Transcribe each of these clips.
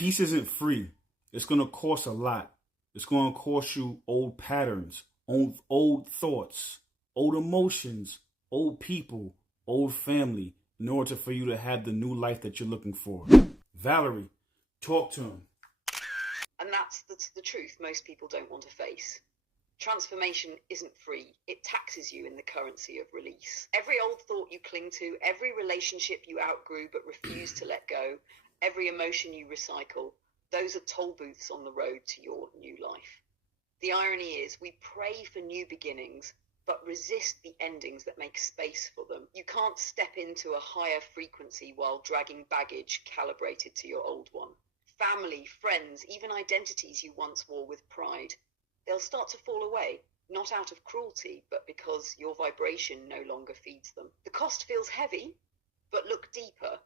Peace isn't free. It's going to cost a lot. It's going to cost you old patterns, old thoughts, old emotions, old people, old family, in order for you to have the new life that you're looking for. Valerie, talk to him. And that's the truth most people don't want to face. Transformation isn't free. It taxes you in the currency of release. Every old thought you cling to, every relationship you outgrew but refuse to let go, every emotion you recycle, those are toll booths on the road to your new life. The irony is we pray for new beginnings but resist the endings that make space for them. You can't step into a higher frequency while dragging baggage calibrated to your old one. Family, friends, even identities you once wore with pride, they'll start to fall away, not out of cruelty, but because your vibration no longer feeds them. The cost feels heavy, but look deeper.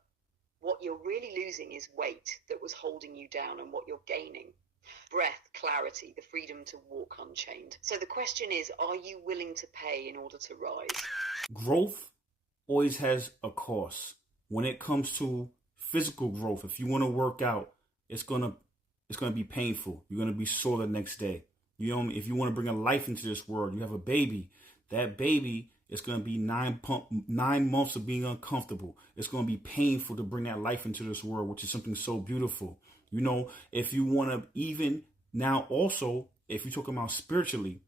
What you're really losing is weight that was holding you down, and what you're gaining, breath, clarity, the freedom to walk unchained. So the question is, are you willing to pay in order to rise? Growth always has a cost. When it comes to physical growth, if you want to work out, it's gonna be painful. You're gonna be sore the next day. You know, if you want to bring a life into this world, you have a baby. That baby is going to be 9 months of being uncomfortable. It's going to be painful to bring that life into this world, which is something so beautiful. You know, if you want to even now also, if you're talking about spiritually,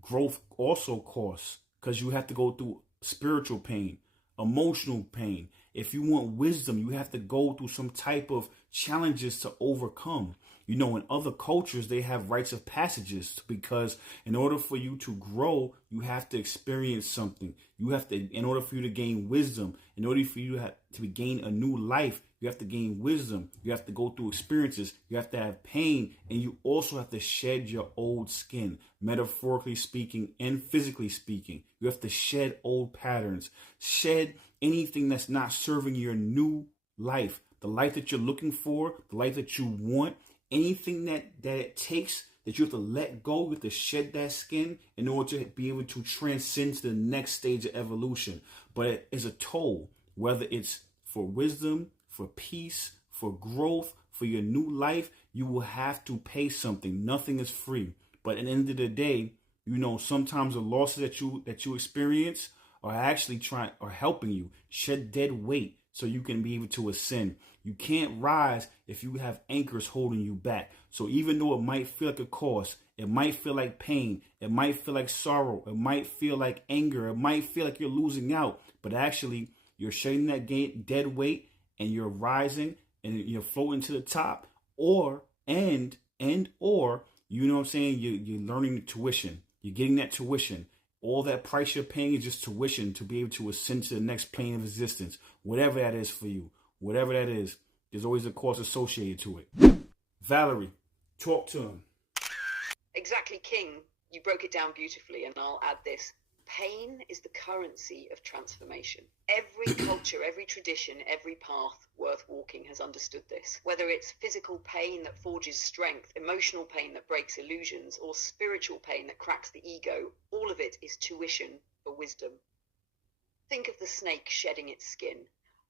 growth also costs, because you have to go through spiritual pain, emotional pain. If you want wisdom, you have to go through some type of challenges to overcome. You know, in other cultures, they have rites of passages, because in order for you to grow, you have to experience something. You have to, in order for you to gain wisdom, in order for you to gain a new life, you have to gain wisdom. You have to go through experiences. You have to have pain, and you also have to shed your old skin, metaphorically speaking and physically speaking. You have to shed old patterns, shed anything that's not serving your new life, the life that you're looking for, the life that you want. Anything that it takes, that you have to let go, you have to shed that skin in order to be able to transcend to the next stage of evolution. But it is a toll, whether it's for wisdom, for peace, for growth, for your new life, you will have to pay something. Nothing is free. But at the end of the day, you know, sometimes the losses that you experience are actually helping you shed dead weight so you can be able to ascend. You can't rise if you have anchors holding you back. So even though it might feel like a cost, it might feel like pain, it might feel like sorrow, it might feel like anger, it might feel like you're losing out, but actually you're shedding that dead weight and you're rising and you're floating to the top, or you know what I'm saying, you're learning the tuition. You're getting that tuition. All that price you're paying is just tuition to be able to ascend to the next plane of existence. Whatever that is for you, whatever that is, there's always a cost associated to it. Valerie, talk to him. Exactly, King. You broke it down beautifully, and I'll add this. Pain is the currency of transformation. Every culture, every tradition, every path worth walking has understood this. Whether it's physical pain that forges strength, emotional pain that breaks illusions, or spiritual pain that cracks the ego, all of it is tuition for wisdom. Think of the snake shedding its skin.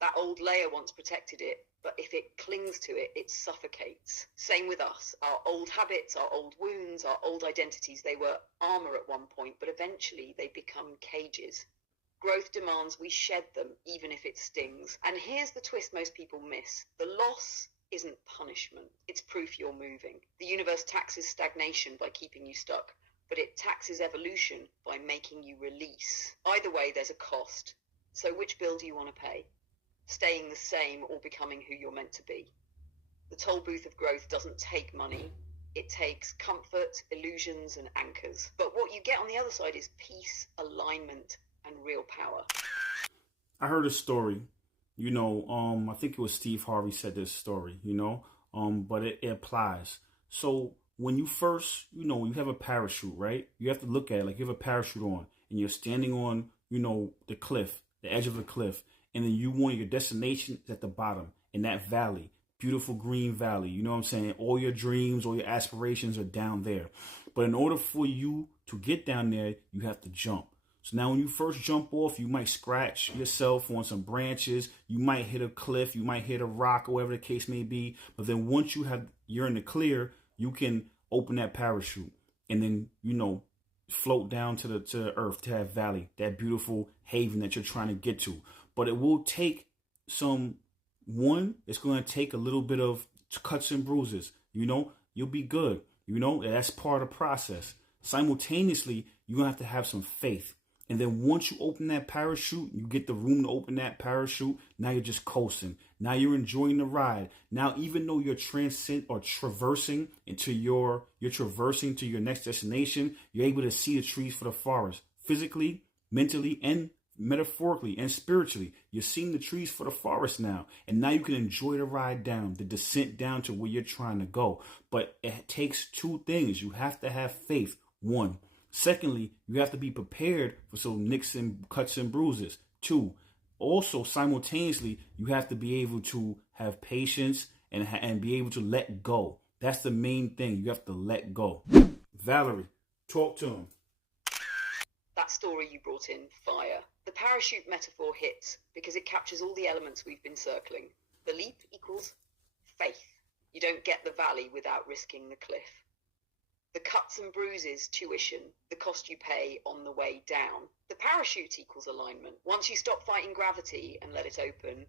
That old layer once protected it, but if it clings to it, it suffocates. Same with us. Our old habits, our old wounds, our old identities, they were armor at one point, but eventually they become cages. Growth demands we shed them, even if it stings. And here's the twist most people miss. The loss isn't punishment. It's proof you're moving. The universe taxes stagnation by keeping you stuck, but it taxes evolution by making you release. Either way, there's a cost. So which bill do you want to pay? Staying the same or becoming who you're meant to be? The toll booth of growth doesn't take money. It takes comfort, illusions, and anchors. But what you get on the other side is peace, alignment, and real power. I heard a story, you know, I think it was Steve Harvey said this story, you know, but it applies. So when you first, you know, you have a parachute, right? You have to look at it like you have a parachute on and you're standing on, you know, the cliff, the edge of the cliff. And then you want your destination is at the bottom in that valley, beautiful green valley. You know what I'm saying? All your dreams, all your aspirations are down there. But in order for you to get down there, you have to jump. So now when you first jump off, you might scratch yourself on some branches. You might hit a cliff. You might hit a rock, or whatever the case may be. But then once you're in the clear, you can open that parachute and then, float down to the earth, to that valley, that beautiful haven that you're trying to get to. But it will take it's going to take a little bit of cuts and bruises. You'll be good. That's part of the process. Simultaneously, you're going to have some faith. And then once you open that parachute, you get the room to open that parachute. Now you're just coasting. Now you're enjoying the ride. Now, even though you're traversing to your next destination, you're able to see the trees for the forest. Physically, mentally, and metaphorically and spiritually, you're seeing the trees for the forest now. And now you can enjoy the ride down, the descent down to where you're trying to go. But it takes two things. You have to have faith, one. Secondly, you have to be prepared for some nicks and cuts and bruises. Two, also simultaneously, you have to be able to have patience and be able to let go. That's the main thing. You have to let go. Valerie, talk to him. That story you brought in, fire. The parachute metaphor hits because it captures all the elements we've been circling. The leap equals faith. You don't get the valley without risking the cliff. The cuts and bruises, tuition, the cost you pay on the way down. The parachute equals alignment. Once you stop fighting gravity and let it open,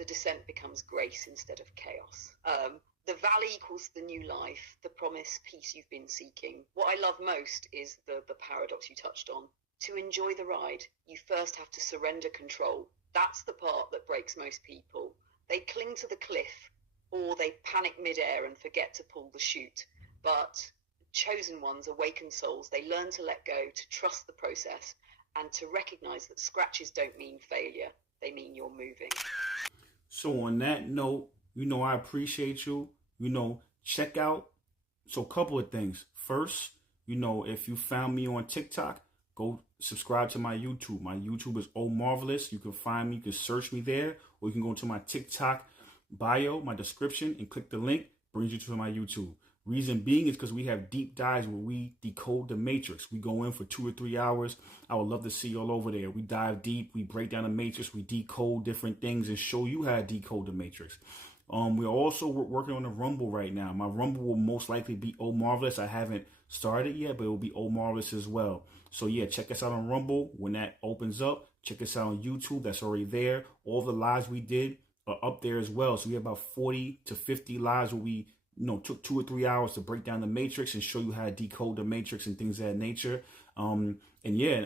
the descent becomes grace instead of chaos. The valley equals the new life, the promise, peace you've been seeking. What I love most is the paradox you touched on. To enjoy the ride, you first have to surrender control. That's the part that breaks most people. They cling to the cliff, or they panic midair and forget to pull the chute. But chosen ones, awakened souls, they learn to let go, to trust the process, and to recognize that scratches don't mean failure. They mean you're moving. So on that note, I appreciate you. Check out, a couple of things. First, if you found me on TikTok, go subscribe to my YouTube. My YouTube is Omarvelous. You can find me, you can search me there, or you can go to my TikTok bio, my description, and click the link, brings you to my YouTube. Reason being is because we have deep dives where we decode the matrix. We go in for 2 or 3 hours. I would love to see you all over there. We dive deep. We break down the matrix. We decode different things and show you how to decode the matrix. We're also working on a Rumble right now. My Rumble will most likely be Omarvelous. I haven't started yet, but it will be Omarvelous as well. So yeah, check us out on Rumble when that opens up. Check us out on YouTube. That's already there. All the lives we did are up there as well. So we have about 40 to 50 lives where we took 2 or 3 hours to break down the matrix and show you how to decode the matrix and things of that nature. And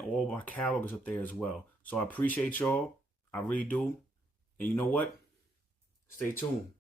all my catalog is up there as well. So I appreciate y'all. I really do. And you know what? Stay tuned.